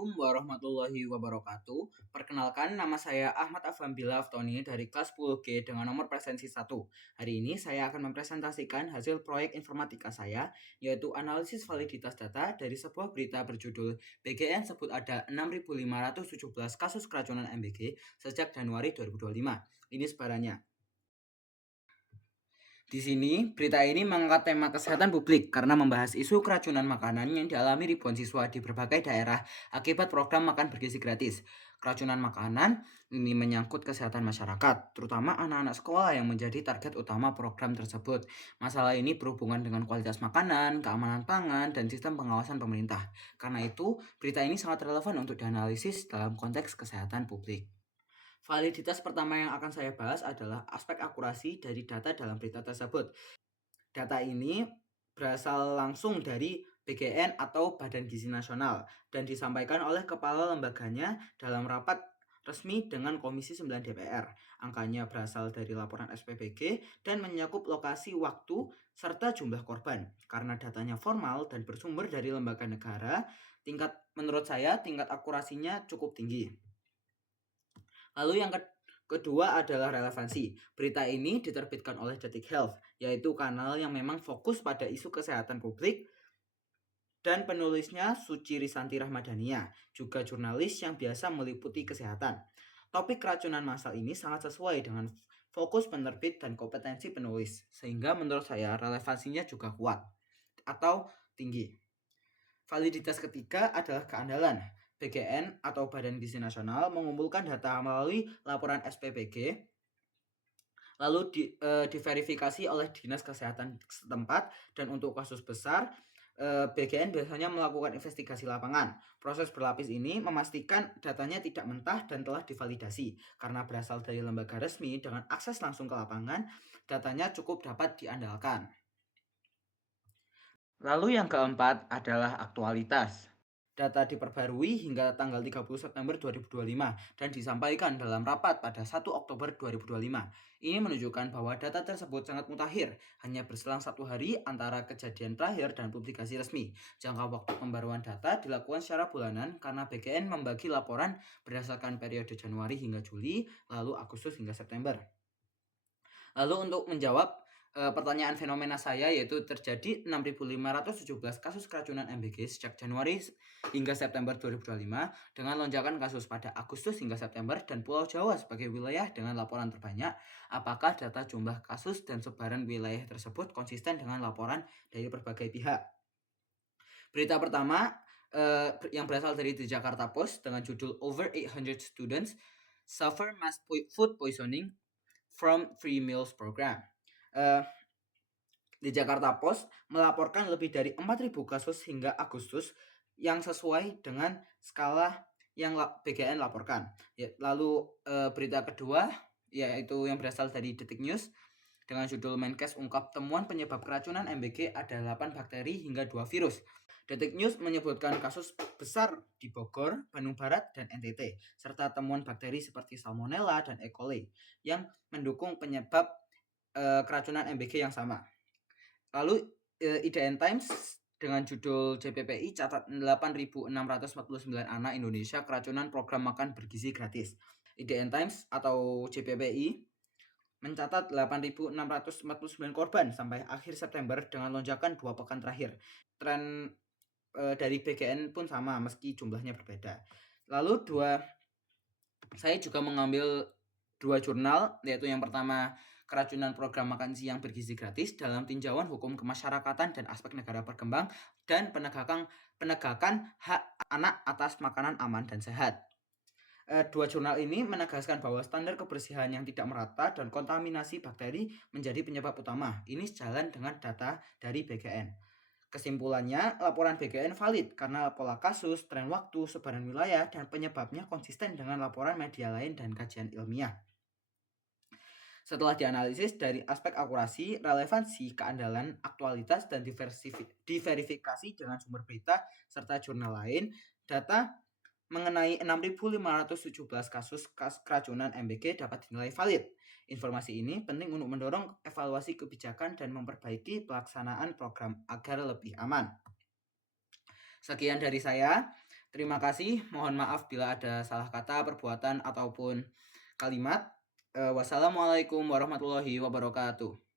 Assalamualaikum warahmatullahi wabarakatuh. Perkenalkan, nama saya Ahmad Afambillah Aftoni dari kelas 10G dengan nomor presensi 1. Hari ini saya akan mempresentasikan hasil proyek informatika saya, yaitu analisis validitas data dari sebuah berita berjudul BGN sebut ada 6.517 kasus keracunan MBG sejak Januari 2025. Ini sebarannya. Di sini, berita ini mengangkat tema kesehatan publik karena membahas isu keracunan makanan yang dialami ribuan siswa di berbagai daerah akibat program makan bergizi gratis. Keracunan makanan ini menyangkut kesehatan masyarakat, terutama anak-anak sekolah yang menjadi target utama program tersebut. Masalah ini berhubungan dengan kualitas makanan, keamanan pangan, dan sistem pengawasan pemerintah. Karena itu, berita ini sangat relevan untuk dianalisis dalam konteks kesehatan publik. Validitas pertama yang akan saya bahas adalah aspek akurasi dari data dalam berita tersebut. Data ini berasal langsung dari BGN atau Badan Gizi Nasional dan disampaikan oleh kepala lembaganya dalam rapat resmi dengan Komisi 9 DPR. Angkanya berasal dari laporan SPBG dan menyakup lokasi, waktu, serta jumlah korban. Karena datanya formal dan bersumber dari lembaga negara, menurut saya tingkat akurasinya cukup tinggi. Lalu yang kedua adalah relevansi. Berita ini diterbitkan oleh Detik Health, yaitu kanal yang memang fokus pada isu kesehatan publik, dan penulisnya Suci Risanti Rahmadania, juga jurnalis yang biasa meliputi kesehatan. Topik keracunan massal ini sangat sesuai dengan fokus penerbit dan kompetensi penulis, sehingga menurut saya relevansinya juga kuat atau tinggi. Validitas ketiga adalah keandalan. BGN atau Badan Gizi Nasional mengumpulkan data melalui laporan SPBG, lalu diverifikasi oleh Dinas Kesehatan setempat, dan untuk kasus besar, BGN biasanya melakukan investigasi lapangan. Proses berlapis ini memastikan datanya tidak mentah dan telah divalidasi. Karena berasal dari lembaga resmi dengan akses langsung ke lapangan, datanya cukup dapat diandalkan. Lalu yang keempat adalah aktualitas. Data diperbarui hingga tanggal 30 September 2025 dan disampaikan dalam rapat pada 1 Oktober 2025. Ini menunjukkan bahwa data tersebut sangat mutakhir, hanya berselang 1 hari antara kejadian terakhir dan publikasi resmi. Jangka waktu pembaruan data dilakukan secara bulanan karena BGN membagi laporan berdasarkan periode Januari hingga Juli, lalu Agustus hingga September. Lalu untuk menjawab pertanyaan fenomena saya, yaitu terjadi 6.517 kasus keracunan MBG sejak Januari hingga September 2025 dengan lonjakan kasus pada Agustus hingga September dan Pulau Jawa sebagai wilayah dengan laporan terbanyak. Apakah data jumlah kasus dan sebaran wilayah tersebut konsisten dengan laporan dari berbagai pihak? Berita pertama yang berasal dari The Jakarta Post dengan judul Over 800 Students Suffer Mass Food Poisoning from Free Meals Program. Di Jakarta Post melaporkan lebih dari 4.000 kasus hingga Agustus yang sesuai dengan skala yang BGN laporkan. Lalu berita kedua yaitu yang berasal dari Detik News dengan judul Menkes ungkap temuan penyebab keracunan MBG ada 8 bakteri hingga 2 virus. Detik News menyebutkan kasus besar di Bogor, Bandung Barat, dan NTT, serta temuan bakteri seperti Salmonella dan E. coli yang mendukung penyebab keracunan MBG yang sama. Lalu IDN Times dengan judul JPPI catat 8.649 anak Indonesia keracunan program makan bergizi gratis. IDN Times atau JPPI mencatat 8.649 korban sampai akhir September dengan lonjakan 2 pekan terakhir. Tren dari BGN pun sama meski jumlahnya berbeda. Lalu saya juga mengambil 2 jurnal, yaitu yang pertama Keracunan Program Makan Siang Bergizi Gratis dalam Tinjauan Hukum Kemasyarakatan dan Aspek Negara Berkembang dan penegakan hak anak atas makanan aman dan sehat. 2 jurnal ini menegaskan bahwa standar kebersihan yang tidak merata dan kontaminasi bakteri menjadi penyebab utama. Ini sejalan dengan data dari BGN. Kesimpulannya, laporan BGN valid karena pola kasus, tren waktu, sebaran wilayah, dan penyebabnya konsisten dengan laporan media lain dan kajian ilmiah. Setelah dianalisis dari aspek akurasi, relevansi, keandalan, aktualitas, dan diverifikasi dengan sumber berita serta jurnal lain, data mengenai 6.517 kasus keracunan MBG dapat dinilai valid. Informasi ini penting untuk mendorong evaluasi kebijakan dan memperbaiki pelaksanaan program agar lebih aman. Sekian dari saya. Terima kasih, mohon maaf bila ada salah kata, perbuatan, ataupun kalimat. Wassalamualaikum warahmatullahi wabarakatuh.